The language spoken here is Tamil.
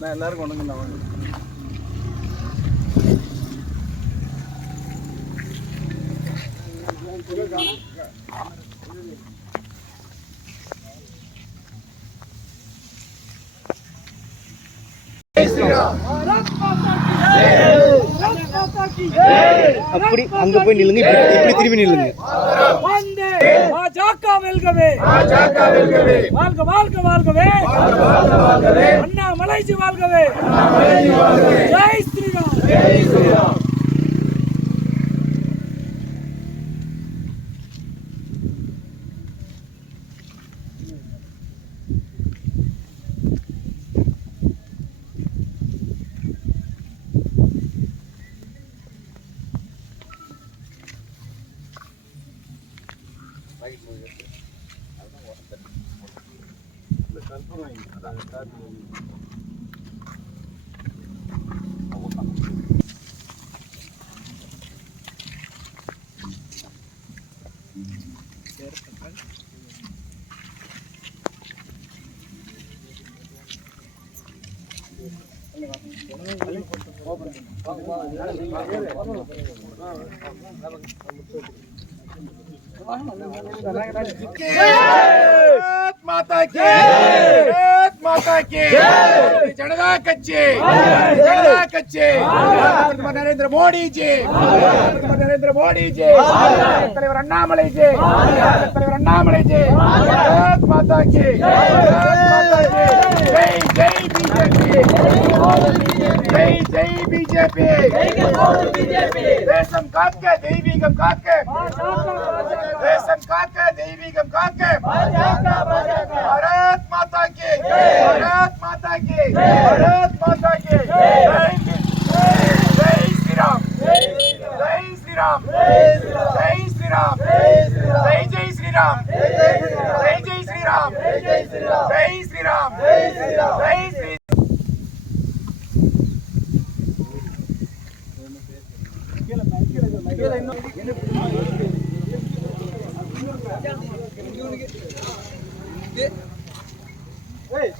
நான் எல்லாரும் கொண்டு வந்து அப்படி அங்க போய் நில்லுங்க, இப்படி திரும்பி நில்லுங்க. பாஜக வெல்கவே, வாழ்க வாழ்க வாழ்கவே, அண்ணாமலைஜி வாழ்கவே, ஜெய் ஸ்ரீராம், ஜெய் ஸ்ரீராம். माता की जनता कच्ची नरेंद्र मोदी जी தலைவர் அண்ணாமலை जी माता की जय बीजेपी देशम काக்க தெய்வீகம் காக்க தேசம் காக்க தெய்வீகம் காக்க भारत माता की जय श्री राम जय श्री राम जय श्री राम जय श्री राम जय श्री राम जय श्री राम जय श्री Hey,